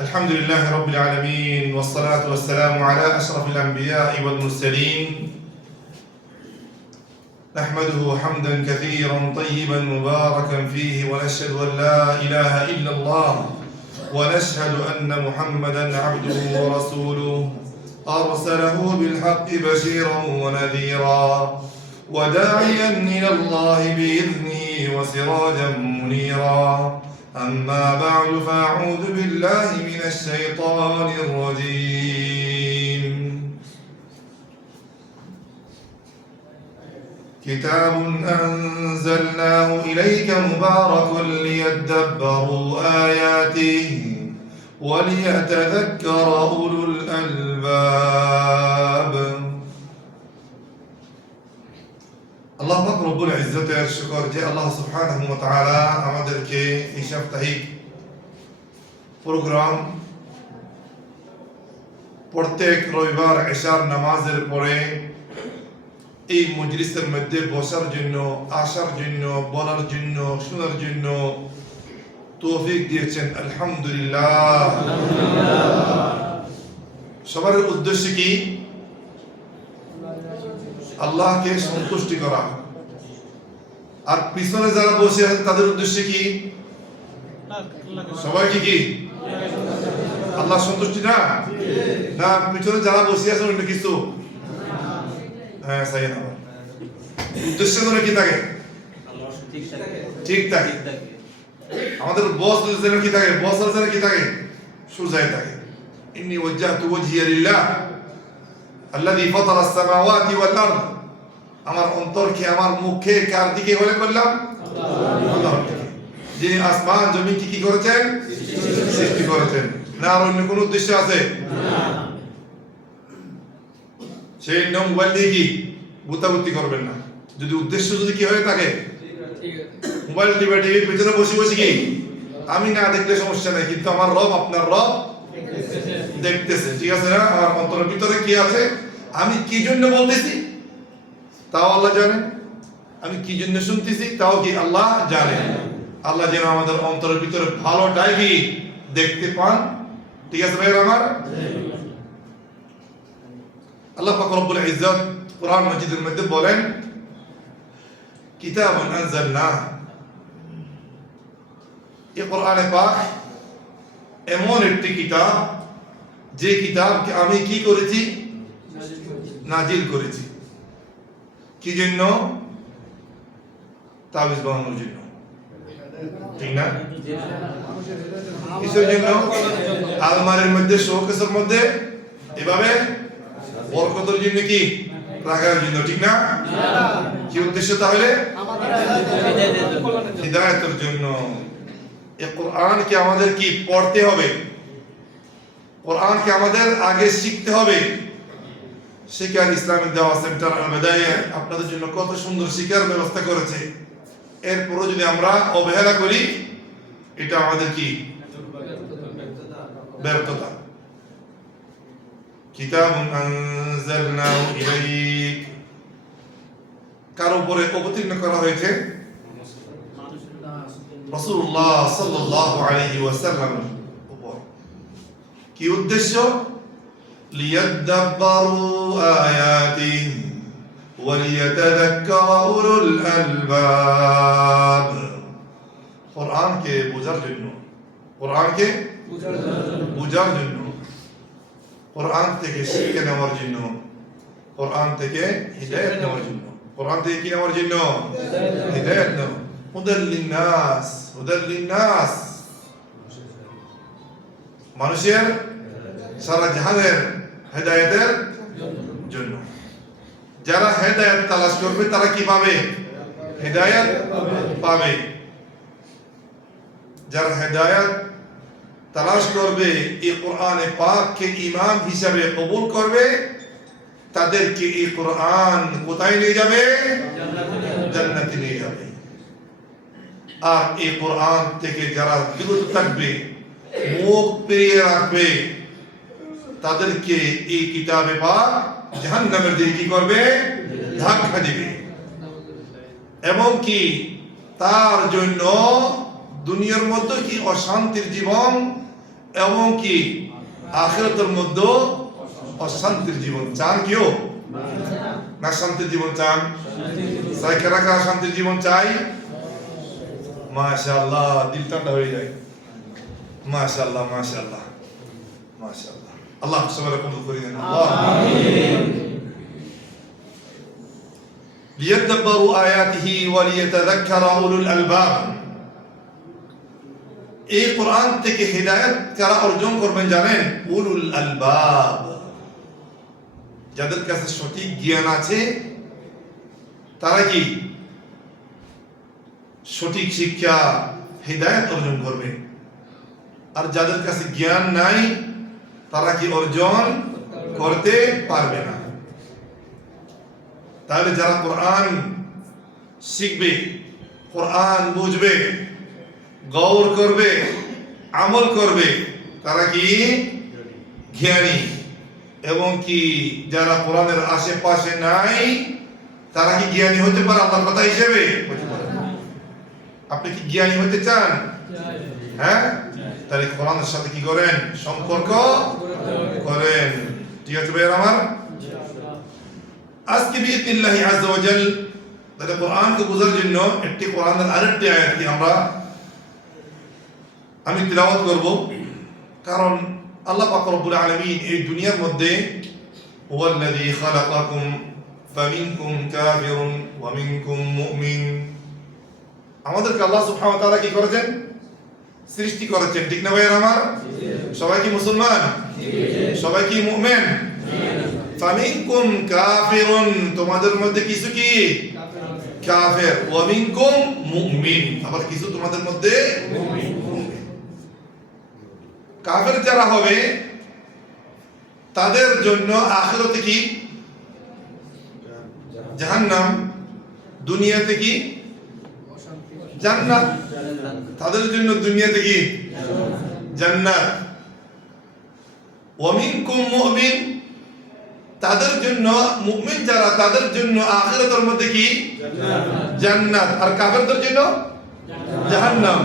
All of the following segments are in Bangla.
الحمد لله رب العالمين والصلاة والسلام على أشرف الأنبياء والمرسلين نحمده حمدا كثيرا طيبا مباركا فيه ونشهد أن لا إله إلا الله ونشهد أن محمدا عبده ورسوله أرسله بالحق بشيرا ونذيرا وداعيا إلى الله بإذنه وسراجا منيرا أما بعد فأعوذ بالله من الشيطان الرجيم كتاب أنزلناه إليك مبارك ليدبروا آياته وليتذكر أولو الألباب আল্লাহ পাক রব্বুল ইজ্জতের শুকর যে আল্লাহ সুবহানাহু ওয়া তাআলা আমাদেরকে এই সাপ্তাহিক প্রোগ্রাম প্রত্যেক রবিবার ইশার নামাজের পরে এই মজলিসের মধ্যে বসার জন্য আসার জন্য বলার জন্য শোনার জন্য তৌফিক দিয়েছেন আলহামদুলিল্লাহ। সবার উদ্দেশ্য কি? আল্লাহকে সন্তুষ্টি করা। আর পিছনে যারা বসে আছেন তাদের উদ্দেশ্য কি? সবাইকে কি আল্লাহ সন্তুষ্টি না? না পিছনে যারা বসে আছেন অন্য কিছু? হ্যাঁ সাই না, উদ্দেশ্য ধরে কি থাকে? ঠিক থাকে। আমাদের বস যেন কি থাকে? বস যেন কি থাকে? সুজায় থাকে। ইন্নী ওয়াজ্জাহতু ওয়াজহিয়া লিল্লাহ আল্লাযী ফাতারা আস-সামাওয়াতি ওয়াল আরদ। আমার অন্তরকে আমার মুখে কার দিকে হলে করলাম? আল্লাহর দিকে, যিনি আসমান জমিন কি করেছেন? সৃষ্টি করেছেন। না আর অন্য কোনো উদ্দেশ্য আছে? না। সেই মোবাইল দিয়ে কি বুতাবুতি করবেন না। যদি উদ্দেশ্য যদি কি হয়ে থাকে, মোবাইল টিভির পিছনে বসে বসে কি আমি না দেখলে সমস্যা নাই, কিন্তু আমার রব আপনার রব দেখতেছে, ঠিক আছে না? আমার অন্তরের ভিতরে কি আছে, আমি কি জন্য বলতেছি তাও আল্লাহ জানেন, আমি কি জন্য শুনতেছি তাও কি আল্লাহ জানেন। আল্লাহ যেন আমাদের অন্তরের ভিতরে ভালোটাই কি দেখতে পান, ঠিক আছে ভাই আমার? আল্লাহ পাক রব্বুল ইজ্জত কুরআন মাজিদের মধ্যে বলেন কিতাবুন আনজালনা। এই কোরআনে পাক এমন একটি কিতাব যে কিতাবকে আমি কি করেছি? নাজিল করেছি। কি জন্য? তাবিজ বানানোর জন্য, ঠিক না? কিসের জন্য? আলমারির মধ্যে শোকেসের মধ্যে এভাবে বরকতের জন্য কি রাখার জন্য, ঠিক না? কি উদ্দেশ্য তাহলে? হিদায়াতের জন্য। এই কোরআনকে আমাদের কি পড়তে হবে, কোরআনকে আমাদের আগে শিখতে হবে। শিকার ইসলামিক দাওয়া সেন্টার আল বাদাইয়া আপনাদের জন্য কত সুন্দর শিক্ষার ব্যবস্থা করেছে। এরপরও যদি আমরা অবহেলা করি, এটা আমাদের কি ব্যর্থতা। কিতাবুন আনজালনাহু ইলাইক, কার উপরে অবতীর্ণ করা হয়েছে? রাসূলুল্লাহ সাল্লাল্লাহু আলাইহি ওয়াসাল্লামের উপর। কি উদ্দেশ্য? লিয়াদাব্বারু আয়াতিহি ওয়া লিয়াতাযাক্কারা উলুল আলবাব। কোরআনকে বোঝার জন্য, কোরআনকে বোঝার জন্য, কোরআন থেকে শিক্ষা নেওয়ার জন্য, কোরআন থেকে হিদায়াত নেওয়ার জন্য। কোরআন থেকে কি নেওয়ার জন্য? হিদায়াত নেওয়া। হুদাল লিন্নাস, হুদাল লিন্নাস, মানুষের সারা জাহানের হেদায়েতের জন্য। যারা হেদায়েত তালাশ করবে তারা কি পাবে? হেদায়েত পাবে। যারা হেদায়েত তালাশ করবে, এই কোরআনে পাককে ইমাম হিসাবে কবুল করবে, তাদেরকে এই কোরআন কোথায় নিয়ে যাবে? জান্নাতে নিয়ে যাবে। আর এই কোরআন থেকে যারা বিরত থাকবে, মুখ ফিরিয়ে রাখবে, তাদেরকে এই কিতাবে পাক জাহান্নামের দিকে কি করবে? ধাক্কা দিবে। এবং কি তার জন্য দুনিয়ার মধ্যে কি অশান্তির জীবন এবং কি আখিরাতের মধ্যে অশান্তির জীবন চান কেউ না শান্তির জীবন চান চাই কারা কারা শান্তির জীবন চাই মাশাআল্লাহ দিল ঠান্ডা হয়ে যায় মাশাআল্লাহ মাশাআল্লাহ মাশাআল্লাহ আল্লাহ সবার কবুল করে দেন আমিন লিয়াদাব্বারু আয়াতিহি ওয়া লিয়াতাযাক্কারা উলুল আলবাব এই কোরআন থেকে হিদায়াত কারা অর্জন করবেন জানেন উলুল আলবাব যাদের কাছে সঠিক জ্ঞান আছে তারা কি সঠিক শিক্ষা হিদায়াত অর্জন করবে আর যাদের কাছে জ্ঞান নাই তারা কি অর্জন করতে পারবে না তাহলে যারা কোরআন শিখবে কোরআন বুঝবে গৌর করবে আমল করবে তারা কি জ্ঞানী এবং কি যারা কোরআনের আশেপাশে নাই তারা কি জ্ঞানী হতে পারে আল্লাহর কথা হিসেবে আপনি কি জ্ঞানী হতে চান হ্যাঁ তাহলে কোরআনের সাথে কি করেন সম্পর্ক করেন ঠিক আছে ভাই আমার আজকে বিইذنিল্লাহি আযজা ওয়া জাল তাহলে কোরআনকে বোঝার জন্য একটি কোরআনের আরেকটি আয়াত কি আমি তিলাওয়াত করব কারণ আল্লাহ পাক রব্বুল আলামিন এই দুনিয়ার মধ্যে হুয়াল্লাযী খালাকাকুম ফামিনকুম কাফিরুন ওয়া মিনকুম মুমিন আমাদেরকে আল্লাহ সুবহানাহু ওয়া তাআলা কি করেছেন সৃষ্টি করেছেন ঠিক না ভাইরা আমার সবাই কি মুসলমান সবাই কি মুমিন ফামিনকুম কাফিরুন তোমাদের মধ্যে কিছু কি কাফের ওয়া মিনকুম মুমিন আবার কিছু তোমাদের মধ্যে মুমিন কাফের যারা হবে তাদের জন্য আখিরাতে কি জাহান্নাম দুনিয়াতে কি জান্নাত তাদের জন্য দুনিয়াতে কি জান্নাত ওয়া মিনকুম মুমিন তাদের জন্য মুমিন যারা তাদের জন্য আখিরাতের মধ্যে কি জান্নাত আর কাফেরদের জন্য জাহান্নাম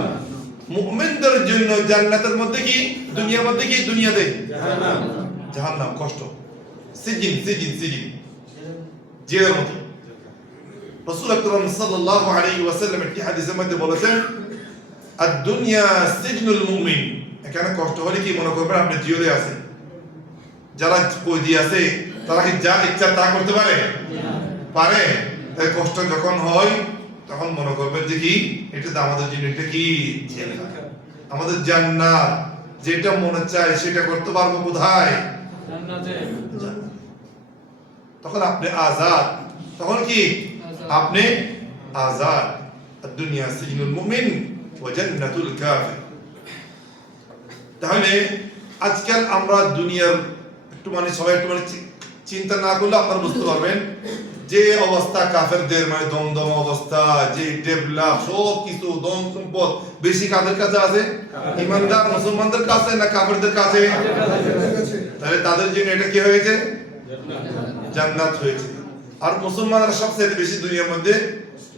মুমিনদের জন্য জান্নাতের মধ্যে কি দুনিয়ার মধ্যে কি দুনিয়াতে জাহান্নাম কষ্ট সিজিন জেলের মতো রাসূল আকরাম সাল্লাল্লাহু আলাইহি ওয়াসাল্লাম একটি হাদিসের মধ্যে বলেছেন আদ-দুনিয়া সিজনুল মুমিন এখানে কষ্ট হলে কি মনে করবেন আপনি জেলে আছেন যারা কয়েদি আছে তারা কি যা ইচ্ছা তা করতে পারে পারে তাই কষ্ট যখন হয় তখন মনে করবেন যে কি এটা তো আমাদের জন্য এটা কি আমাদের জান্নাত যেটা মনে চায় সেটা করতে পারবো কোথায় জান্নাতে তখন আপনি আজাদ তখন কি আপনি আজাদ দুনিয়া সিজনুল মুমিন ওয়া জান্নাতুল কাফির তাহলে আজকাল আমরা দুনিয়ার একটু সবাই একটু চিন্তা না করলে আপনারা বুঝতে পারবেন যে অবস্থা কাফেরদের দমদম অবস্থা যে ডেভেলপ সব কিছু ধন সম্পদ বেশি কাদের কাছে আছে ইমানদার মুসলমানদের কাছে না কাফেরদের কাছে তাহলে তাদের জন্য এটা কি হয়েছে জান্নাত হয়েছে আর মুসলমানরা সবচেয়ে বেশি দুনিয়ার মধ্যে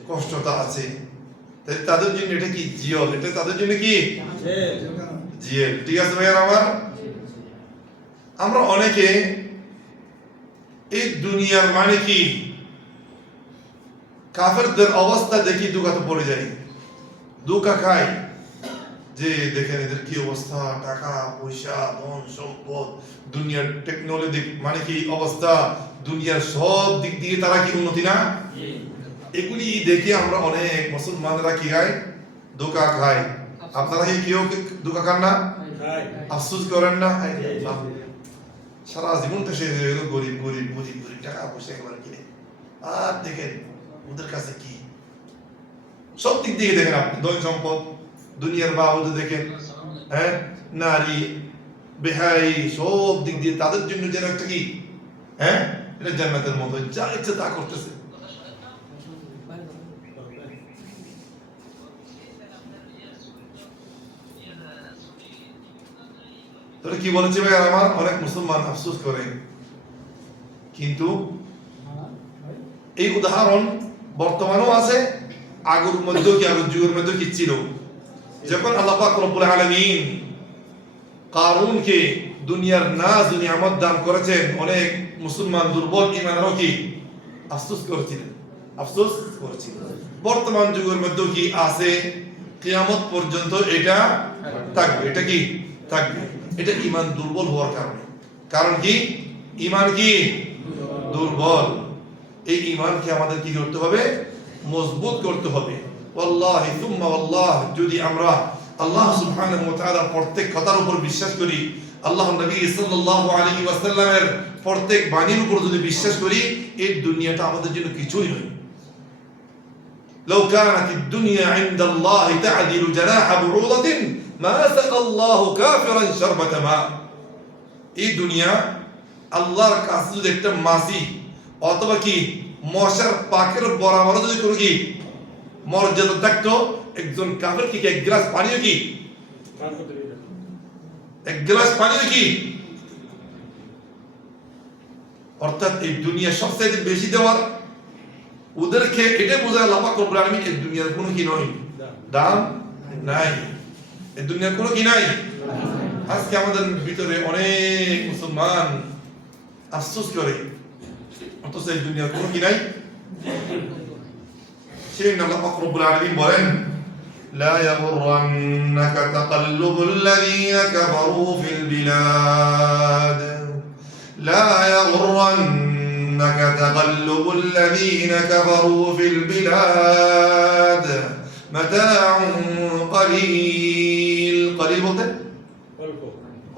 কষ্টটা আছে তাহলে তাদের জন্য এটা কি জিয়ল এটা তাদের জন্য কি জিয়েল ঠিক আছে ভাইয়া আমার আমরা অনেকে এই দুনিয়ার মানে কি কাফেরদের অবস্থা দেখি দুঃখাতে পড়ে যায় দুঃখা খায় যে দেখেন এদের কি অবস্থা টাকা পয়সা ধন সম্পদ দুনিয়ার টেকনোলজি মানে কি অবস্থা দুনিয়ার সব দিক দিয়ে তারা কি উন্নতি না এগুলি দেখে আমরা অনেক মুসলমানরা কি খায় ধোঁকা খায় আপনারা কি কেউ ধোঁকা খান না আফসোস করেন না সারা জীবনটা সে গরিব গরিব গরিব গরিব টাকা পয়সা একেবারে কিনে আর দেখেন ওদের কাছে কি সব দিক দিয়ে দেখেন আপনি ধন সম্পদ দুনিয়ার বাবদ দেখেন হ্যাঁ নারী বেহাই সব দিক দিয়ে তাদের জন্য যেন একটা কি হ্যাঁ এটা জান্নাতের মতো যা ইচ্ছা তা করতেছে তাহলে কি বলেছে ভাই আমার অনেক মুসলমান আফসোস করে কিন্তু এই উদাহরণ বর্তমানেও আছে আগের মধ্যে কি আগের যুগের মধ্যে কি ছিল যখন আল্লাহ পাক রব্বুল আলামিন কারুনকে দুনিয়ার নাজ নিয়ামত দান করেছেন, অনেক মুসলমান দুর্বল ঈমানেরও কি আফসোস করেছিলেন, আফসোস করেছিলেন। বর্তমান যুগের মধ্যে কি আছে? কিয়ামত পর্যন্ত এটা থাকবে। এটা কি থাকবে? এটা ঈমান দুর্বল হওয়ার কারণে। কারণ কি? ঈমান কি দুর্বল। এই ঈমানকে আমাদের কি করতে হবে? মজবুত করতে হবে। ওয়াল্লাহি সুম্মা ওয়াল্লাহ, যদি আমরা আল্লাহ সুবহানাহু ওয়া তাআলার প্রত্যেক কথার উপর বিশ্বাস করি, আল্লাহ নবী সাল্লাল্লাহু আলাইহি ওয়াসাল্লামের প্রত্যেক বাণীর উপর যদি বিশ্বাস করি, এই দুনিয়াটা আমাদের জন্য কিছুই নয়। لو كانت الدنيا عند الله تعدل جناح بعوضة ما سقى الله كافرا شربة ماء। এই দুনিয়া আল্লাহর কাছে যদি একটা মাছি অথবা কি মশার পাকের বরাবর যদি কোনো কি মর্যাদা থাকতো, একজন কাফের কি এক গ্লাস পানিও কি, এক গ্লাস পানিও কি, অর্থাৎ এই দুনিয়া সবচেয়ে বেশি দেওয়ার ওদেরকে এটা বোঝায় আল্লাহ পাক রব্বুল আলামিন এই দুনিয়ার কোনো কি নয়, দাম নাই, এই দুনিয়ার কোনো কি নাই। আজকে আমাদের ভিতরে অনেক মুসলমান আফসোস করে, অথচ এই দুনিয়ার কোনো কি নাই। সেই আল্লাহ পাক রব্বুল আলামিন বলেন, لا يغرنك تقلب الذين كفروا في البلاد لا يغرنك تقلب الذين كفروا في البلاد متاع قليل قليل বলতে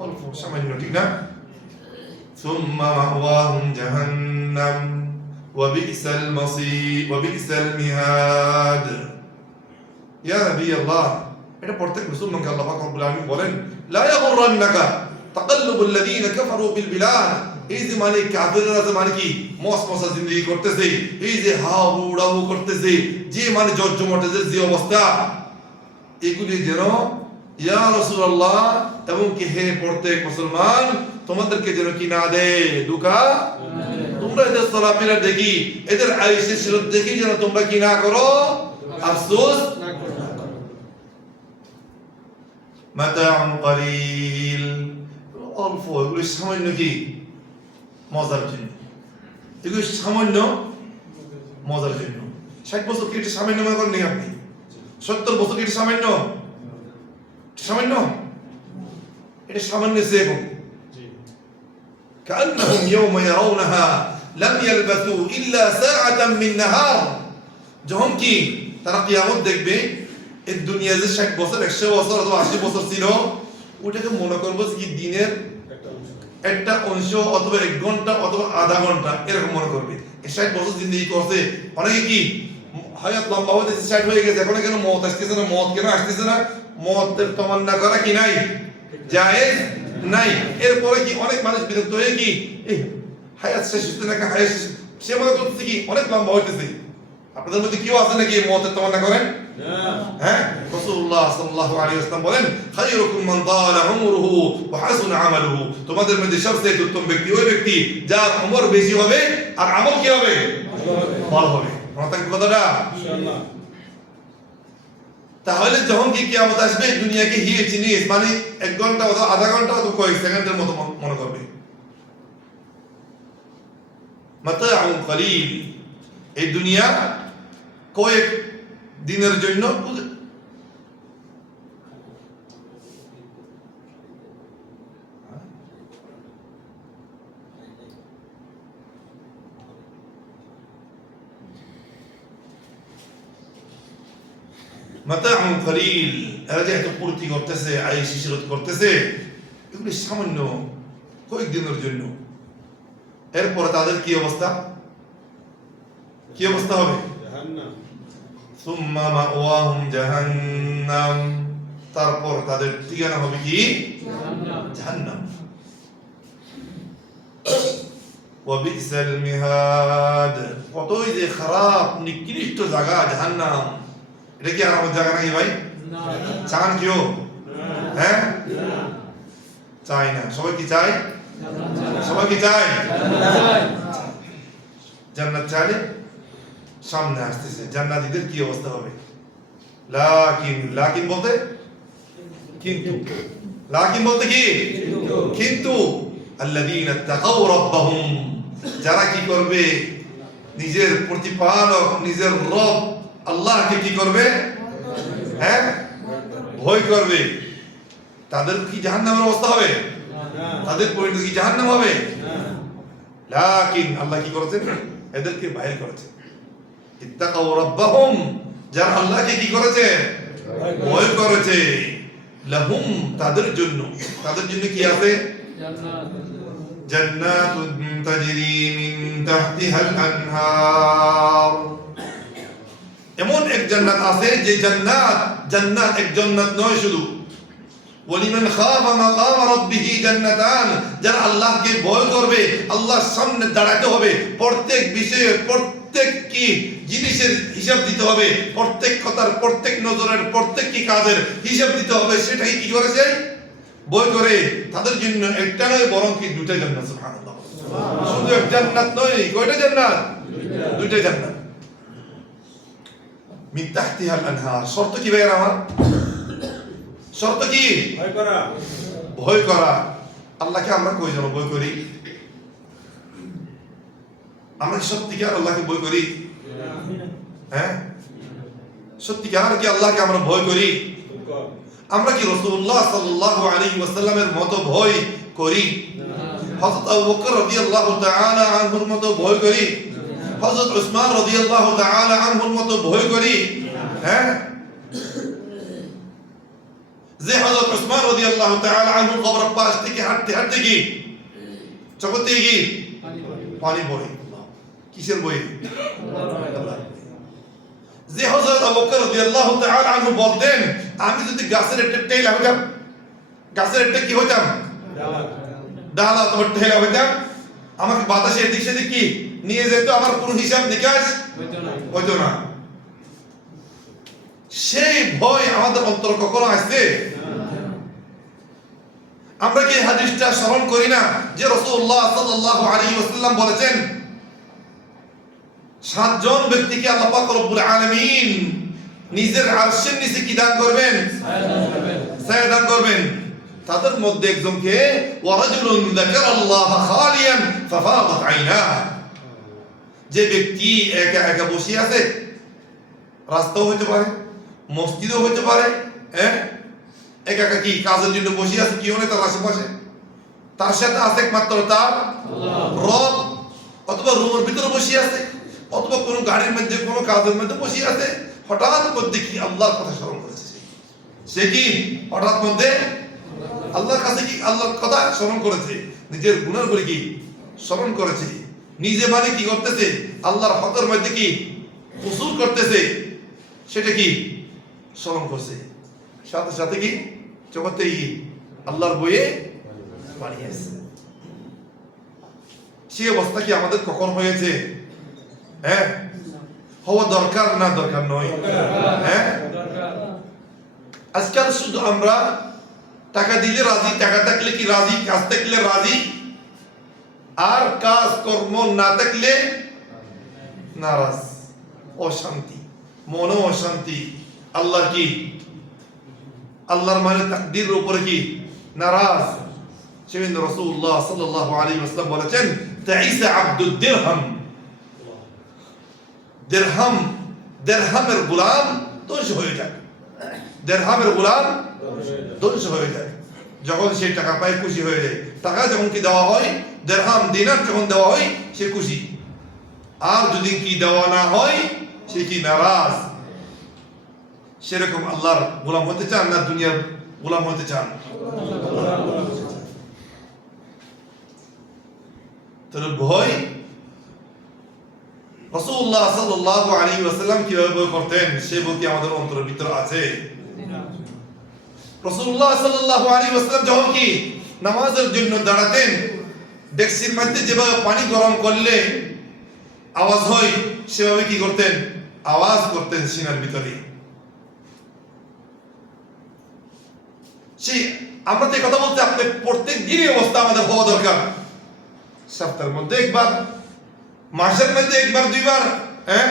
অল্প সামান্য, ঠিক না? ثم مأواهم جهنم وبئس المصير وبئس المهاد। ইয়া নবী আল্লাহ, এটা প্রত্যেক মুসলমানকে আল্লাহ পাক রব্বুল আলামিন বলেন, লা ইয়াগুররান্নাকা তাকাল্লুবুল লাযীনা কাফারু বিল বিলাদ। এই যে মানে কাফেররা যে মানে কি মসমসা জিন্দেগি করতেছে, এই যে হাউ উড়াউ করতেছে, যে মানে জর্জমটে যে অবস্থা, এগুলি যেন ইয়া রাসূলুল্লাহ এবং কি হে প্রত্যেক মুসলমান তোমাদেরকে যেন কি না দে, দুকা। তোমরা এদের চলাফেরা দেখি, এদের আয়েশে ছিল দেখি যেন তোমরা কি না করো, আফসোস না করো। মাতাউন কলিল, অল্প, এগুলো সামান্য কি মজার জন্য, এগুলো সামান্য মজার জন্য। 60 বছর কি এটা সামান্য মনে করেন আপনি? 70 বছর কি এটা সামান্য? সামান্য, এটা সামান্য সে কম। كأنهم يوم يرونها لم يلبثوا إلا ساعة من نهار। যখন কি তারা কিয়ামত দেখবে, এই দুনিয়া যে 60 বছর 100 বছর অথবা 80 বছর ছিল, ওটাকে মনে করবো কি দিনের একটা অংশ অথবা 1 ঘন্টা অথবা আধা ঘন্টা, এরকম মনে করবে। 60 বছর জিন্দগি করছে, অনেকে কি হায়াত লম্বা হতে 60 হয়ে গেছে, এখন কেন মওত আসতেছে না, মওত কেন আসতেছে না? মওতের তামান্না করা কি নাই, জায়েজ নাই। এরপরে কি অনেক মানুষ বিরক্ত হয়ে কি এই হায়াত শেষ হচ্ছে নাকি, হায়াত সে মনে করতেছে কি অনেক লম্বা হইতেছে। আপনাদের মধ্যে কেউ আছে নাকি মওতের তামান্না করেন? হ্যাঁ, রাসূলুল্লাহ সাল্লাল্লাহু আলাইহি ওয়াসাল্লাম বলেন, খায়রুকুম মান তালা উমরুহু ওয়া হাসুনা আমালুহু। তোমাদের মধ্যে সবচেয়ে উত্তম ব্যক্তি ওই ব্যক্তি যার উমর বেশি হবে আর আমল কি হবে, ভালো হবে। মনে থাকবে কথাটা ইনশাআল্লাহ। তাহলে যখন কি কিয়ামত আসবে, দুনিয়াকে হিয়ে চিনিয়ে মানে 1 ঘন্টা অথবা আধা ঘন্টা অথবা কয়েক সেকেন্ডের মতো মনে করবে। মাতাউন কলিল, এই দুনিয়া কয়েক দিনের জন্য। মাতাউন কলিল, এরা যে এত পূর্তি করতেছে, আয়েশ ইশরাত করতেছে, এগুলি সামান্য কয়েক দিনের জন্য। এরপর তাদের কি অবস্থা, কি অবস্থা হবে? জাহান্নাম। সুম্মা মাওয়াহুম জাহান্নাম, তারপর তাদের ঠিকানা হবে কি জাহান্নাম। ওয়া বিসাল মিহাদ, কতই যে খারাপ নিকৃষ্ট জায়গা জাহান্নাম। এটা কি আরামের জায়গা নাকি ভাই? চান কেউ? হ্যাঁ, চাই না। সবাই কি চাই? সবাই কি চাই? জান্নাত চাইলে সামনে আসতেছে জান্নাতীদের কি অবস্থা হবে। লাকিন, লাকিন বলতে কিন্তু, লাকিন বলতে কি কিন্তু আল্লাযীনা তাকাউ রাব্বাহুম, যারা কি করবে নিজের প্রতিপালক নিজের রব আল্লাহকে কি করবে, হ্যাঁ ভয় করবে, তাদের কি জাহান্নামের অবস্থা হবে? তাদের পরিণতি কি জাহান্নাম হবে? লাকিন আল্লাহ কি করেছেন? এদেরকে বাইর করেছেন। ইত্তাকাউ রাব্বাহুম, যারা আল্লাহকে কি করেছে? ভয় করেছে। লাহুম, তাদের জন্য কি আছে? জান্নাতুন তাজরি মিন তাহতিহাল আনহার, এমন এক জান্নাত আছে যে জান্নাত এক জান্নাত নয় শুধু, ওয়ালিমান খাফা মাকাম রাব্বিহি জান্নাতান, যারা আল্লাহকে ভয় করবে, আল্লাহর সামনে দাঁড়াতে হবে, প্রত্যেক বিষয়ে প্রত্যেক কি জিনিসের হিসাব দিতে হবে, প্রত্যেক কথার প্রত্যেক নজরের প্রত্যেক কি কাজের হিসাব দিতে হবে, সেটাই কি করেছে? ভয় করে। তাদের জন্য একটা নয় বরং কি দুইটা জান্নাত। সুবহানাল্লাহ, শুধু এক জান্নাত নয়, কয়টা জান্নাত? দুইটা জান্নাত। মিন তাহতিহাল আনহার, শর্ত কি ভাই আমার? শর্ত কি? ভয় করা। আল্লাহকে আমরা কয়জন ভয় করি? আমরা সত্যিকার আল্লাহকে ভয় করি? হ্যাঁ, সত্যিকার কি আল্লাহকে আমরা ভয় করি? আমরা কি রাসূলুল্লাহ সাল্লাল্লাহু আলাইহি ওয়াসাল্লামের মতো ভয় করি? হযরত আবু বকর রাদিয়াল্লাহু তাআলা আনহুর মতো ভয় করি? হযরত উসমান রাদিয়াল্লাহু তাআলা আনহুর মতো ভয় করি? হ্যাঁ, যে হযরত উসমান রাদিয়াল্লাহু তাআলা আনহু কবরের পাশ থেকে হাঁটতে কি চোখতে কি পানি পড়ে? কিসের বই? যে হযরত আবু বকর রাদিয়াল্লাহু তাআলা আনহু বলতেন, আমি যদি গাছের একটা টেলা হইতাম, গাছের একটা কি হইতাম? ডালা অথবা টেলা হইতাম, আমাকে বাতাসে এদিক সেদিক কি নিয়ে যেত, আমার কোনো হিসাব নিকাশ হইতো না। সেই ভয় আমাদের অন্তর কখনো আসছে? আমরা কি হাদিসটা স্মরণ করি না যে রাসূলুল্লাহ সাল্লাল্লাহু আলাইহি ওয়াসাল্লাম বলেছেন, 7 জন ব্যক্তিকে আল্লাহ পাক রব্বুল আলামিন নিজের আরশের নিচে কি দান করবেন? ছায়া দান করবেন। তাদের মধ্যে একজনকে ওয়ারাজুলুন যাকারাল্লাহ খালিয়ান ফাফাদাত আইনাহু, যে ব্যক্তি একা একা বসে আছে, রাস্তাও হইতে পারে, মসজিদও হইতে পারে, হ্যাঁ, একা একা কি কাজের জন্য বসে আছে, কেউ নেই তার আশেপাশে, তার সাথে আছে একমাত্র তার রব, অথবা রুমের ভিতরে বসে আছে, অথবা কোনো গাড়ির মধ্যে কোনো কাজের মধ্যে বসে আছে, হঠাৎ মধ্যে কি আল্লাহর কথা স্মরণ করেছে। সে কি হঠাৎ মধ্যে আল্লাহর কাছে কি আল্লাহর কথা স্মরণ করেছে, নিজের গুনাহ বলে কি স্মরণ করেছে, নিজে মানে কি করতেছে, আল্লাহর হকের মধ্যে কি কুসুর করতেছে, সেটা কি স্মরণ করছে, সাথে সাথে কি জগতেই আল্লাহর বইয়ে বানিয়ে আসছে। সেই অবস্থা কি আমাদের কখন হয়েছে? হ্যাঁ, হওয়া দরকার না দরকার নয়? হ্যাঁ, আজকাল শুধু আমরা টাকা দিলে রাজি, টাকা থাকলে কি রাজি, কাজ থাকলে রাজি, আর কাজ কর্ম না থাকলে নারাজ, অশান্তি, মনে অশান্তি। আল্লাহ কি আল্লাহর মানে তাকদীরের উপরে কি নারাজ। সেদিন রাসূলুল্লাহ সাল্লাল্লাহু আলাইহি ওয়াসাল্লাম বলেছেন, তাইসা আব্দুদ দিরহাম, দিরহামের গোলাম ধ্বংস হয়ে যায়, দিরহামের গোলাম ধ্বংস হয়ে যায়। যখন সে টাকা পায় খুশি হয়ে যায়, টাকা যখন কি দেওয়া হয়, দিরহাম দিনার যখন দেওয়া হয় সে খুশি, আর যদি কি দেওয়া না হয় সে কি নারাজ। সেরকম আল্লাহর গোলাম হতে চান না দুনিয়ার গোলাম হতে চান? তাহলে ভয় রাসূলুল্লাহ সাল্লাল্লাহু আলাইহি ওয়াসাল্লাম কিভাবে ভয় করতেন, সে বই কি আমাদের অন্তরের ভিতরে আছে? রাসূলুল্লাহ সাল্লাল্লাহু আলাইহি ওয়াসাল্লাম যখন কি নামাজের জন্য দাঁড়াতেন, ডেক্সির মধ্যে যেভাবে পানি গরম করলে আওয়াজ হয়, সেভাবে কি করতেন? আওয়াজ করতেন সিনার ভিতরে। সেই আমরা তো কথা বলতে আপনি প্রত্যেক দিনই অবস্থা আমাদের হওয়া দরকার, সপ্তাহের মধ্যে একবার, মাসের মধ্যে একবার দুইবার, হ্যাঁ,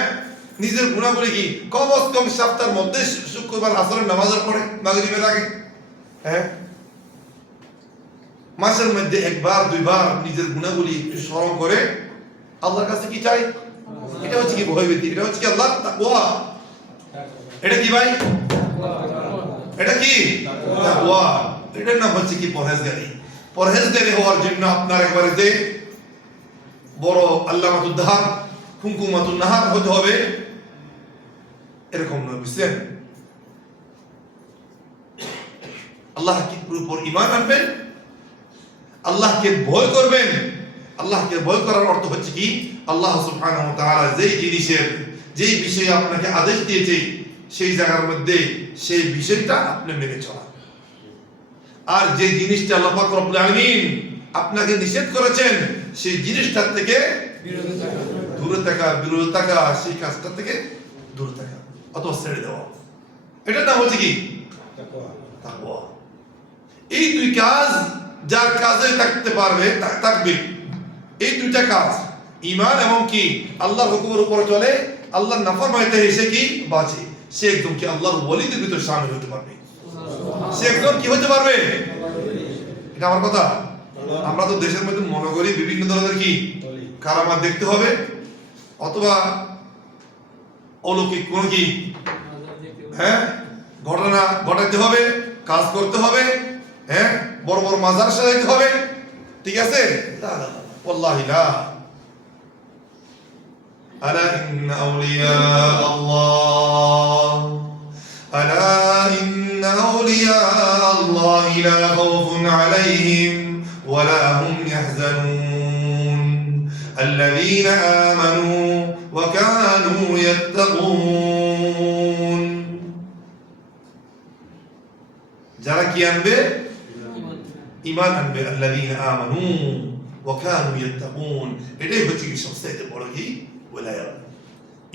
নিজের গুনাহগুলি কি কমস কম সপ্তাহের মধ্যে শুক্রবার আসরের নামাজের পরে মাগরিবের আগে, হ্যাঁ, মাসের মধ্যে একবার দুইবার নিজের গুনাহগুলি একটু স্মরণ করে আল্লাহর কাছে কি চাই? এটা হচ্ছে কি ভয়ভীতি, এটা হচ্ছে কি আল্লাহর তাকওয়া। এটা কি ভাই? এটা কি তাকওয়া। এটার নাম হচ্ছে কি পরহেজগারি। পরহেজগারি হওয়ার জন্য আপনার একবারে যে বড় আল্লামাতুদ দাহার হুকুমাতুন নাহার হতে হবে এরকম নয়, বুঝছেন? আল্লাহকে উপর ঈমান আনবেন, আল্লাহকে ভয় করবেন। আল্লাহকে ভয় করার অর্থ হচ্ছে কি আল্লাহ সুবহানাহু ওয়া তাআলা যেই বিষয়ে আপনাকে আদেশ দিয়েছে সেই জায়গার মধ্যে সেই বিষয়টা আপনি মেনে চলা। আর যে জিনিসটা আল্লাহ পাক রব্বুল আলামিন আপনাকে নিষেধ করেছেন সেই জিনিসটার থেকে দূরে থাকা, বিরত থাকা, সেই কাজটা থেকে দূরে থাকা অথবা ছেড়ে দেওয়া। এটার নাম হচ্ছে কি তাকওয়া। এই দুই কাজ যার কাজে থাকতে পারবে থাকবে, এই দুইটা কাজ ঈমান এবং কি আল্লাহর হুকুমের উপর চলে, আল্লাহর নাফরমানিতে এসে কি বাঁচে, সে একদম কি আল্লাহর ওয়ালিদের ভিতর শামিল হতে পারবে। সে একদম কি হতে পারবে? এটা আমার কথা। আমরা তো দেশের মধ্যে মনে করি বিভিন্ন ধরনের কি কারামাত দেখতে হবে অথবা অলৌকিক কোন কি ঘটনা ঘটাতে হবে, কাজ করতে হবে, বড় বড় মাজার সাজাইতে হবে, ঠিক আছে? ওয়াল্লাহি লা। আলা ইন্না আউলিয়া আল্লাহ, আলা ইন্না আউলিয়া আল্লাহ লা খাউফুন আলাইহিম ওয়া লা হুম ইয়াহজানুন আল্লাযীনা আমানু ওয়া কানু ইয়াত্তাকুন। যারা কি আনবে? ঈমান আনবে। আল্লাযীনা আমানু ওয়া কানু ইয়াত্তাকুন। এটাই হচ্ছে কি সবচেয়ে বড় কি ওয়ালায়াত।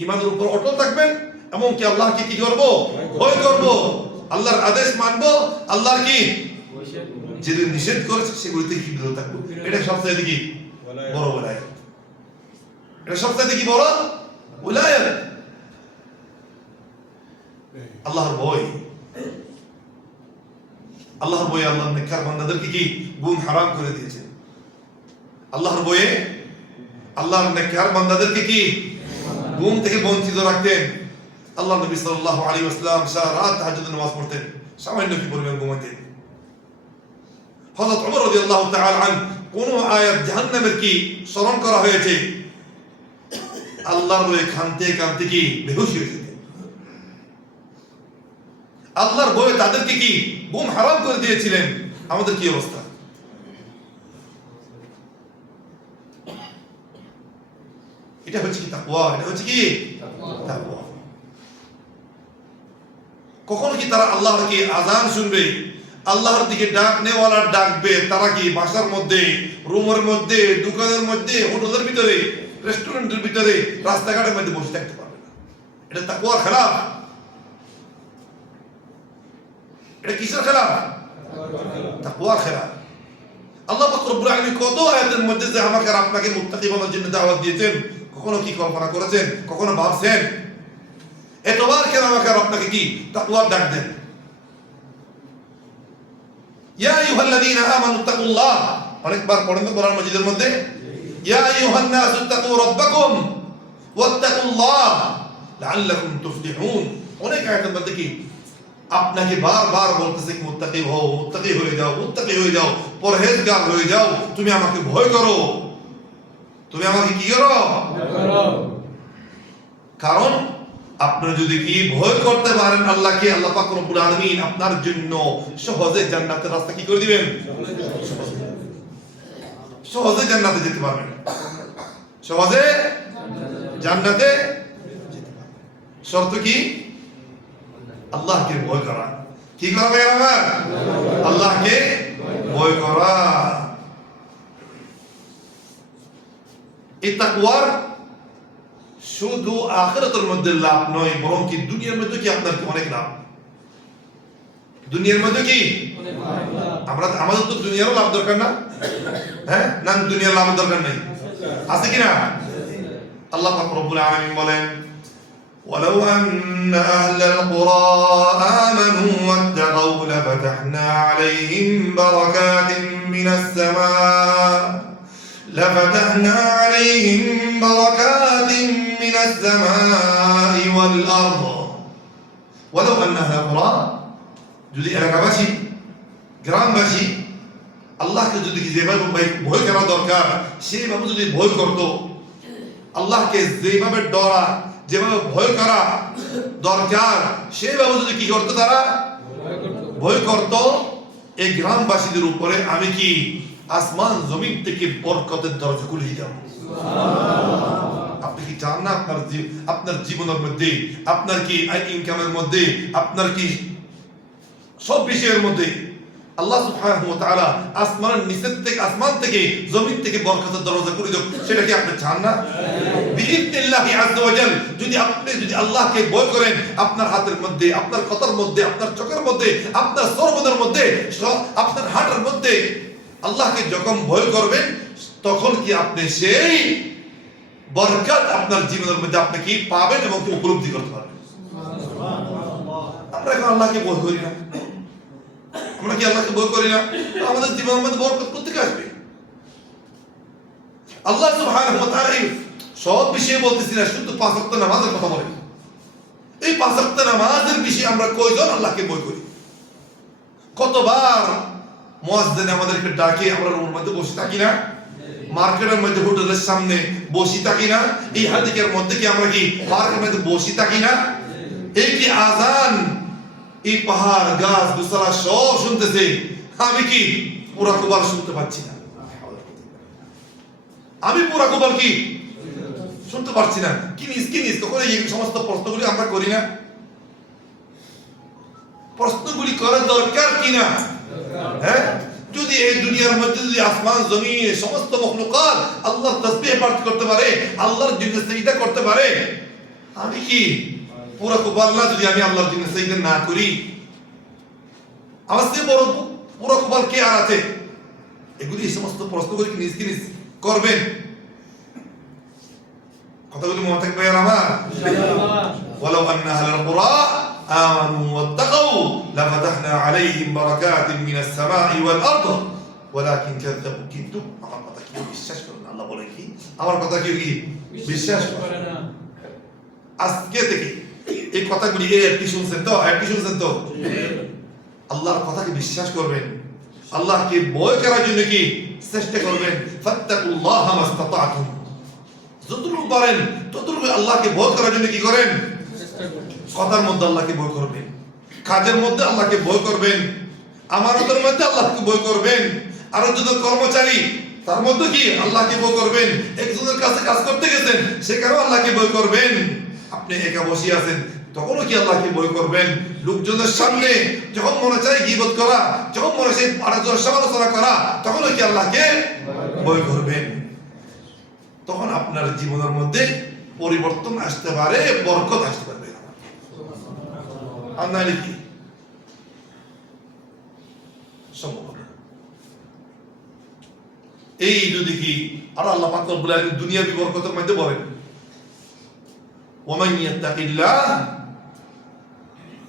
ঈমানের উপর অটল থাকবেন এবং কি আল্লাহকে কি করব? ভয় করব, আল্লাহর আদেশ মানব, আল্লাহর কি যেগুলো নিষেধ করেছে সেগুলোতে কি বিরত থাকবো। এটা সবচেয়ে কি বড় ওয়ালায়াত। এটা সবচেয়ে কি বড় ওয়ালায়াত। আল্লাহর ভয়, আল্লাহর বয়ে আল্লাহর নেককার বান্দাদেরকে কি গুম হারাম করে দিয়েছেন। আল্লাহর বয়ে আল্লাহর নেককার বান্দাদেরকে কি গুম থেকে বঞ্চিত রাখতেন। আল্লাহ নবী সাল্লাল্লাহু আলাইহি ওয়াসাল্লাম সারা রাত তাহাজ্জুদের নামাজ পড়তেন, সামান্য কি পরিমাণ ঘুমাতেন। হযরত ওমর রাদিয়াল্লাহু তাআলা আন কোন আয়াত জাহান্নামের কি স্মরণ করা হয়েছে আল্লাহর বয়ে কাঁদতে কাঁদতে কি বেহুশ হয়ে যেতেন। আল্লাহর ভয়ে তাদেরকে কি গুম হারাম করে দিয়েছিলেন। আমাদের কি অবস্থা? এটা হচ্ছে কি তাকওয়া। এটা হচ্ছে কি তাকওয়া। কখনো কি তারা আল্লাহর কি আযান শুনবে, আল্লাহর দিকে ডাক নেওয়ালা ডাকবে, তারা কি বাসার মধ্যে, রুমের মধ্যে, দোকানের মধ্যে, হোটেলের ভিতরে, রেস্টুরেন্টের ভিতরে, রাস্তাঘাটের মধ্যে বসে থাকতে পারবে না। এটা তাকওয়ার খেলাফ। এটা কিসের খেলাফ? তাকওয়ার খেলাফ। আল্লাহ পাক রব্বুল আলামিন কত আয়াতের মধ্যে যে আমাকে আর আপনাকে মুত্তাকি বানার জন্য দাওয়াত দিয়েছেন, কখনো কি কল্পনা করেছেন? কখনো ভাবছেন? এতবার কেন আমাকে আর আপনাকে কি তাকওয়ার ডাক দেন? ইয়া আইয়ুহাল্লাযীনা আমানু তাকুল্লাহ, অনেকবার পড়েন তো কোরআন মাজিদের মধ্যে, ইয়া আইয়ুহান নাসু তাকু রাব্বাকুম ওয়াত্তাকুল্লাহ লাআল্লাকুম তুফলিহুন। অনেক আয়াতের মধ্যে কি আপনাকে বারবার বলতেছে কি মুত্তাকি হও, মুত্তাকি হয়ে যাও, মুত্তাকি হয়ে যাও, পরহেজগার হয়ে যাও, তুমি আমাকে ভয় করো, তুমি আমাকে কি করো? কারণ আপনি যদি কি ভয় করতে পারেন আল্লাহকে, আল্লাহ পাক রব্বুল আলামিন আপনার জন্য সহজে জান্নাতের রাস্তা কি করে দিবেন? সহজে জান্নাতে যেতে পারবেন, সহজে জান্নাতে যেতে পারবেন। শর্ত কি? আল্লাহকে ভয় করা। কি করা ভাই আমার? আল্লাহকে ভয় করা। এই তাকওয়ার শুধু আখিরাতের মধ্যে লাভ নয়, বরং কি দুনিয়ার মধ্যে কি আপনার অনেক লাভ। দুনিয়ার মধ্যে কি আমরা আমাদের তো দুনিয়ারও লাভ দরকার না? না দুনিয়ার লাভ দরকার নাই? আছে কি না? আল্লাহ পাক রব্বুল আলামিন বলেন ولو أن أهل القرى آمنوا واتقوا لفتحنا عليهم بركات من السماء والأرض ولو أن أهل القرى যদি এলাকাবাসী গ্রামবাসী আল্লাহকে যদি যেভাবে ভয় করা দরকার সেইভাবে যদি ভয় করত, আল্লাহকে যেভাবে ডরা যেভাবে ভয় করা দরকার সেইভাবে যদি কি করতো তারা ভয় করত, এই গ্রামবাসীদের উপরে আমি কি আসমান জমিন থেকে বরকতের দরজা খুলে দিতাম। আপনি কি চান না আপনার জীবনের মধ্যে, আপনার কি ইনকামের মধ্যে, আপনার কি সব বিষয়ের মধ্যে আল্লাহ সুবহানাহু ওয়া তাআলা আসমানের নিচের থেকে আসমান থেকে জমিন থেকে বরকতের দরজা খুলে দেন? সেটা কি আপনি চান না? বিইذنিল্লাহি আযজা ওয়া জাল যদি আল্লাহকে ভয় করেন, আপনার হাতের মধ্যে, আপনার কথার মধ্যে, আপনার চোখের মধ্যে, আপনার সর্বদের মধ্যে, আপনার হাতের মধ্যে আল্লাহকে যখন ভয় করবেন, তখন কি আপনি সেই বরকত আপনার জীবনের মধ্যে আপনি কি পাবেন এবং উপলব্ধি করতে পারবেন। আমরা এখন আল্লাহকে ভয় করি না, আমরা কি আল্লাহকে ভয় করি না? আমাদের জীবনের মধ্যে বরকত কোথেকে আসবে? আল্লাহ সুবহানাহু ওয়া তাআলা সব বিষয়ে বলতেছি না, শুধু পাঁচ ওয়াক্ত নামাজের কথা বলেন। এই পাঁচ ওয়াক্ত নামাজের বিষয়ে আমরা কয়জন আল্লাহকে ভয় করি? কতবার মুয়াজ্জিন আমাদেরকে ডাকে, আমরা রুমের মধ্যে বসে থাকি না? মার্কেটের মধ্যে, হোটেলের সামনে বসে থাকি না? এই হাদিকের মধ্যে কি আমরা কি পার্কের মধ্যে বসে থাকি না? এই কি আজান, এই পাহাড় গাছ গুছালা সব শুনতেছে, আমি কি পুরা কুবাল শুনতে পাচ্ছি না? আমি পুরা কুবাল কি শুনতে পারছি না? কিনিস তখন এই সমস্ত প্রশ্নগুলি আমরা করি না? প্রশ্নগুলি করার দরকার কিনা? হ্যাঁ, যদি এই দুনিয়ার মধ্যে যদি আসমান জমিন সমস্ত মখলুকাত আল্লাহর তাসবিহ পাঠ করতে পারে, আল্লাহর জন্য সিজদা করতে পারে, আমি কি পুরা কুবাল না যদি আমি আল্লাহর জন্য সিজদা না করি? আমার চেয়ে বড় পুরা কুবাল কে আর আছে? এগুলি সমস্ত প্রশ্নগুলি নিজ করবেন। কথাগুলি মনে থাকবে আমার। ওয়ালাউ আন্না আহলাল কুরা আমানু ওয়াত্তাকাউ লাফাতাহনা আলাইহিম বারাকাতিন মিনাস সামাই ওয়াল আরদ ওয়ালাকিন কাযাবু। কিন্তু আমার কথা কি বিশ্বাস করে না? আল্লাহ বলে কি আমার কথা কি বিশ্বাস করে না? আজকে থেকে এই কথাগুলি একটি শুনছেন তো আল্লাহর কথাকে বিশ্বাস করবেন, আল্লাহকে ভয় করার জন্য কি চেষ্টা করবেন। ফাত্তাকুল্লাহ মাস্তাতাতুম, যতটুকু পারেন ততটুকু আল্লাহকে ভয় করার জন্য কি করেন? কথার মধ্যে আল্লাহকে ভয় করবেন, কাজের মধ্যে আল্লাহকে ভয় করবেন, আমানতের মধ্যে আল্লাহকে ভয় করবেন, আর যদি কর্মচারী তার মধ্যে কি আল্লাহকে ভয় করবেন। একজনের কাছে কাজ করতে গেছেন, সেখানেও আল্লাহকে ভয় করবেন। আপনি একা বসে আছেন, তখনও কি আল্লাহকে ভয় করবেন। লোকজনের সামনে যখন মনে চায় গীবত করা, যখন মনে চায় আরেকজনের সমালোচনা করা, তখনও কি আল্লাহকে ভয় করবেন। তখন আপনার জীবনের মধ্যে পরিবর্তন আসতে পারে, বরকত আসতে পারবে। আর নাহলে কি সম্ভব না। এই যদি কি আর আল্লাহ পাক রব্বুল আলামিন দুনিয়ার বরকতের মধ্যে বলেন, ওয়ামান ইয়াত্তাকিল্লাহ।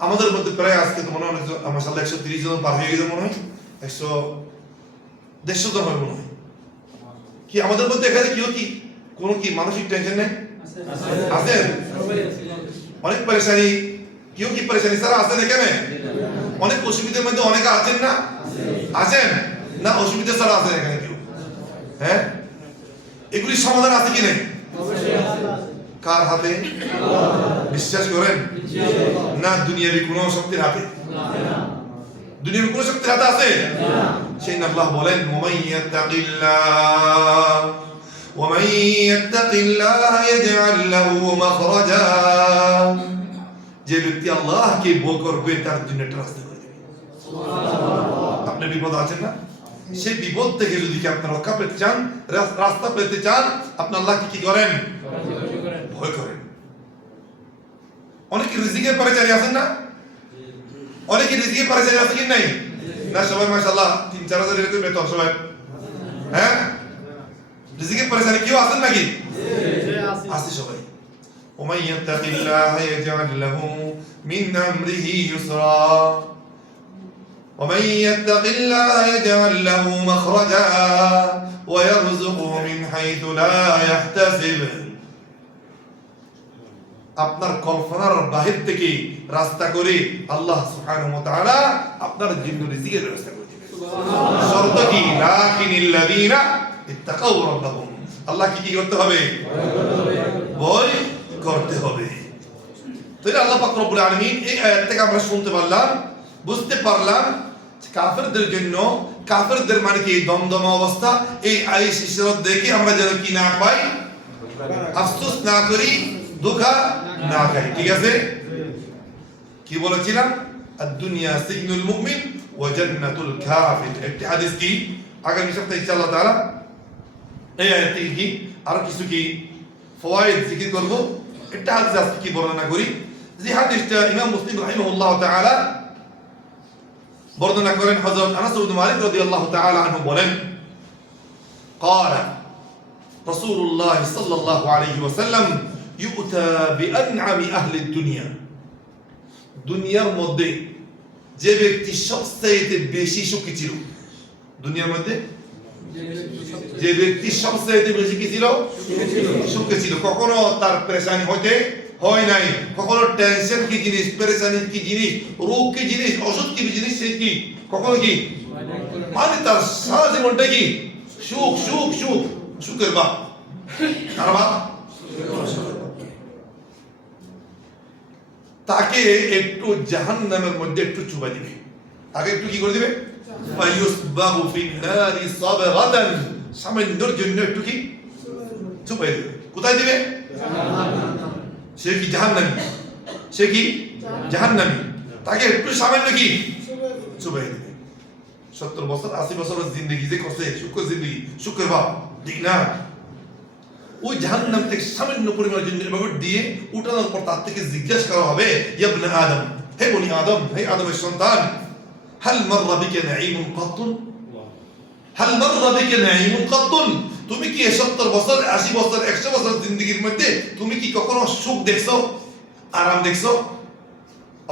আমাদের মধ্যে প্রায় আজকে তো মনে হয় মাশাআল্লাহ 130 জন পার হয়ে গেছে, মনে হয় 150 জন হবে মনে হয়। কি আমাদের মধ্যে এখানে কি কোনো কি মানসিক টেনশন নেই? আছে অনেক পরেশানি, কেউ কি পরেশানি ছাড়া আছেন এখানে? অনেক অসুবিধার মধ্যে অনেকে আছেন না? আছেন না? অসুবিধা ছাড়া আছেন এখানে কেউ? হ্যাঁ, এগুলি সমাধান আছে কি নেই? কার হাতে? বিশ্বাস করেন না দুনিয়াবি কোন শক্তির হাতে? দুনিয়াবি কোন শক্তির হাতে আছে? সেই আল্লাহ বলেন, ومن يتق الله يجعل له مخرجا। যে ব্যক্তি আল্লাহকে ভয় করবে তার জন্য একটা রাস্তা করে দেবে। আপনি বিপদ আছেন না? সেই বিপদ থেকে যদি কি আপনি রক্ষা পেতে চান, রাস্তা পেতে চান, আপনি আল্লাহকে কি করেন? ভয় করেন। অনেকে রিজিকের পরেশানি আছেন না? অনেকে রিজিকের পরেশানি আছে কি নাই? না সবাই মাশাআল্লাহ 3-4 হাজার এরকম বেতন সবাই। হ্যাঁ, রিজিকের পরেশানি কেউ আছেন নাকি? আছে সবাই। ومن يتق الله يجعل له من أمره يسرا ومن يتق الله يجعل له مخرجا ويرزقه من حيث لا يحتسب আপনার কল্পনার বাহির থেকে রাস্তা করে আল্লাহ সুবহানাহু ওয়া তাআলা আপনার জন্য রিজিকের ব্যবস্থা করে দিবেন সুবহানাল্লাহ শর্ত কি লাকিনিল্লাযিনা ইত্তাকাউ রাব্বাহুম আল্লাহ কি করতে হবে ভয় করতে হবে তাহলে আল্লাহ পাক রব্বুল আলামিন এই আয়াত থেকে আমরা শুনতে পারলাম বুঝতে পারলাম কাফেরদের জন্য কাফেরদের মানে কি দমদমা অবস্থা এই আয়েশ ইশরাত দেখে আমরা যেন কি না পাই আফসোস না করি দুঃখা না খাই ঠিক আছে কি বলেছিলাম ad-dunya sijnul mu'min wa jannatul kafir একটি হাদিস কি আগামী সপ্তাহে ইনশাআল্লাহ তাআলা এই আয়াত থেকে কি আর কিছু কি ফওয়ায়েদ জিকির করব একটা হাদিস আজকে কি বর্ণনা করি যে হাদিসটা ইমাম মুসলিম রাহিমাহুল্লাহ তাআলা বর্ণনা করেন হযরত আনাস ইবনে মালিক রাদিয়াল্লাহু তাআলা আনহু বলেন قال رسول الله صلى الله عليه وسلم يؤتى بأنعم أهل الدنيا দুনিয়ার মধ্যে যে ব্যক্তি সবচেয়ে বেশি সুখী ছিল দুনিয়ার মধ্যে যে ব্যক্তি সবচেয়ে বেশি কি ছিল সুখী ছিল কখনো তার পেরেশানি হতে হয় নাই কখনো টেনশন কি জিনিস পেরেশানি কি জিনিস রোগ কি জিনিস অসুখ কি জিনিস সে কি কখনো কি মানে তার সারা জীবনটা কি সুখ সুখ সুখ সুখের বাপ কার বাপ তাকে একটু জাহান্নামের মধ্যে একটু চুবা দিবে তাকে একটু কি করে দিবে ফায়ুসবাহু ফিন-নারি সাবগাতান সামান্যর জন্য একটু কি চুবাই দিবে কোথায় দিবে সে কি জাহান্নামী সে কি জাহান্নামী তাকে একটু সামান্য কি চুবাই দিবে 70 বছর 80 বছরের জিন্দেগি যে করছে সুখের জিন্দেগি সুখের বাপ ঠিক না ওই জাহান্নাম থেকে সামান্য পরিমাণের জন্য এভাবে দিয়ে উঠানোর পর তার থেকে জিজ্ঞাসা করা হবে ইবনে আদম হে বনি আদম হে আদমের সন্তান হাল মাররা বিকা নাঈমুন কাত্তুন হাল মাররা বিকা নাঈমুন কাত্তুন তুমি কি 70 বছর 80 বছর 100 বছর জিন্দেগির মধ্যে তুমি কি কখনো সুখ দেখছো আরাম দেখছো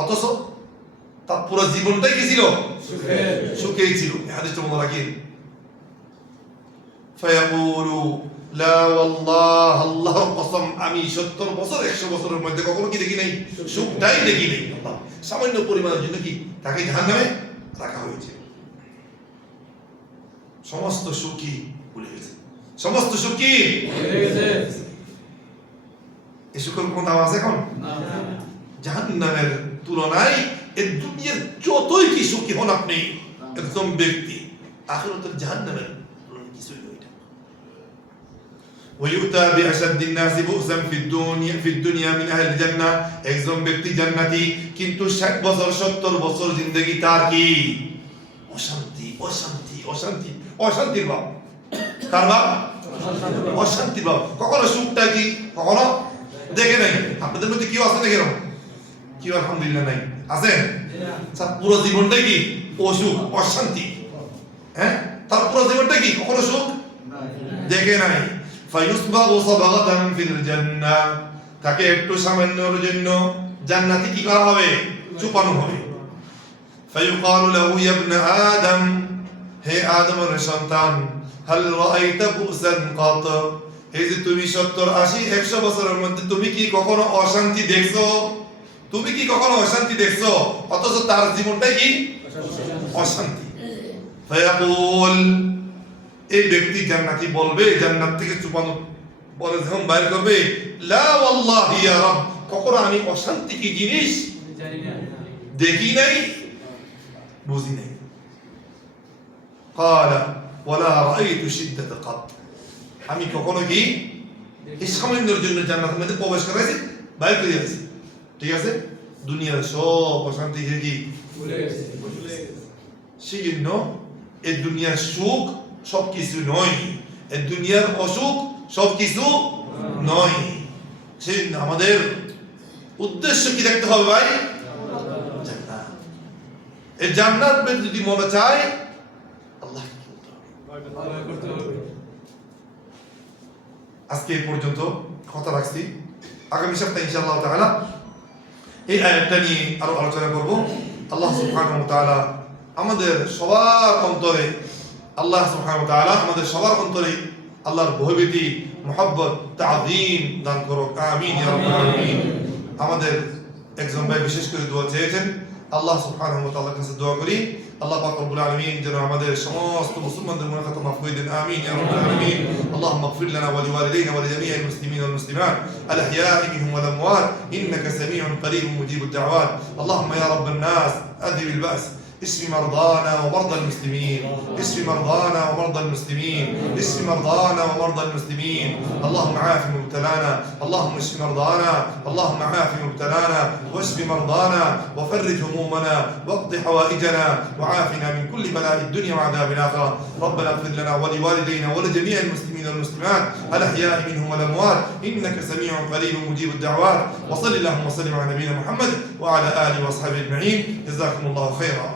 অথচ তার পুরো জীবনটাই কি ছিল সুখেই ছিল হাদিসটা মনে রাখেন ফায়াকুলু লা ওয়াল্লাহ আল্লাহর কসম আমি 70 বছর 100 বছরের মধ্যে কখনো কি দেখি নাই সুখটাই দেখি নাই সামান্য পরিমাণের জন্য কি তাকে জাহান্নামে রাখা হয়েছে সমস্ত সুখী ভুলে গেছে সমস্ত সুখী ভুলে গেছে এই সুখের কোনো দাম আছে এখন না জাহান্নামের তুলনায় এই দুনিয়ার যতই কি সুখী হন আপনি একদম ব্যক্তি আখিরাতের জাহান্নামের কিছুই নয় ويؤتى بأشد الناس بؤسا في الدنيا من أهل الجنة একজন ব্যক্তি জান্নাতি কিন্তু 60 বছর 70 বছর জিন্দেগি তার কি অশান্তি অশান্তি অশান্তি অশান্তির ভাব কার ভাব অশান্তির ভাব কখনো সুখটা কি কখনো দেখে নাই আপনাদের মধ্যে কি আছে দেখে নাও কি আলহামদুলিল্লাহ নাই আছে স্যার পুরো জীবনটাই কি অসুখ অশান্তি হ্যাঁ তার পুরো জীবনটা কি কখনো সুখ দেখে নাই ফায়ুসবাগু সাবগাতান ফিল জান্নাহ তাকে একটু সামান্যর জন্য জান্নাতে কি করা হবে চুপানো হবে ফায়ুকালু লাহু ইয়া ইবনে আদম হে আদমের সন্তান হাল রাআইতা বুসান কাত এই যে তুমি 70 80 100 বছরের মধ্যে তুমি কি কখনো অশান্তি দেখছো তুমি কি কখনো অশান্তি দেখছো অথচ তার জীবনটাই কি অশান্তি ফায়াকুল এই ব্যক্তি জান্নাতি বলবে জান্নাত থেকে চুপানো পরে যখন বাইর করবে লা ওয়াল্লাহি ইয়া রাব কখনো আমি অশান্তি কি জিনিস জানি না দেখি নাই বুঝি নাই قال ولا رايت شده قط আমি কখনো কি এই সামান্যর জন্য জান্নাতের মধ্যে প্রবেশ করেছি বাইর করে দিয়েছি ঠিক আছে দুনিয়ার সব অশান্তি কি ভুলে গেছে সেজন্য এই দুনিয়ার সুখ সবকিছু নয় এই দুনিয়ার অসুখ সবকিছু নয় সেই আমাদের উদ্দেশ্য কি দেখতে হবে ভাই জান্নাত এই জান্নাত পেতে যদি মনে চায় আল্লাহ কি করতে হবে আজকে এই পর্যন্ত কথা রাখছি আগামী সপ্তাহে ইনশাআল্লাহ তাআলা এই আয়াতটা নিয়ে আরো আলোচনা করব। আল্লাহ সুবহানাহু ওয়া তাআলা আমাদের সবার অন্তরে আমাদের সবার অন্তরে আল্লাহর ভয়ভীতি, মুহাব্বত, তাযীম দান করুক। আমিন ইয়া রাব্বাল আলামিন। আমাদের একজন ভাই বিশেষ করে দোয়া চেয়েছেন, আল্লাহ সুবহানাহু ওয়া তাআলার কাছে দোয়া করি আল্লাহ পাক রব্বুল আলামিন যেন আমাদের সমস্ত মুসলমানদের গুনাহ খাতা মাফ করে দেন। আমিন ইয়া রাব্বাল আলামিন। اللهم اغفر لنا ولوالدينا ولجميع المسلمين والمسلمات الأحياء منهم والأموات إنك سميع قريب مجيب الدعوات. اللهم يا رب الناس أذهب البأس، اشف مرضانا ومرضى المسلمين، اشف مرضانا ومرضى المسلمين، اشف مرضانا ومرضى المسلمين. اللهم عاف مبتلانا، اللهم اشف مرضانا، اللهم عاف مبتلانا واشف مرضانا وفرج همومنا واقض حوائجنا وعافنا من كل بلاء الدنيا وعذاب الآخرة. ربنا اغفر لنا ولوالدينا ولجميع المسلمين والمسلمات الأحياء منهم والأموات إنك سميع قريب مجيب الدعوات. وصل اللهم وسلم على نبينا محمد وعلى آله وأصحابه أجمعين. جزاكم الله خيرا.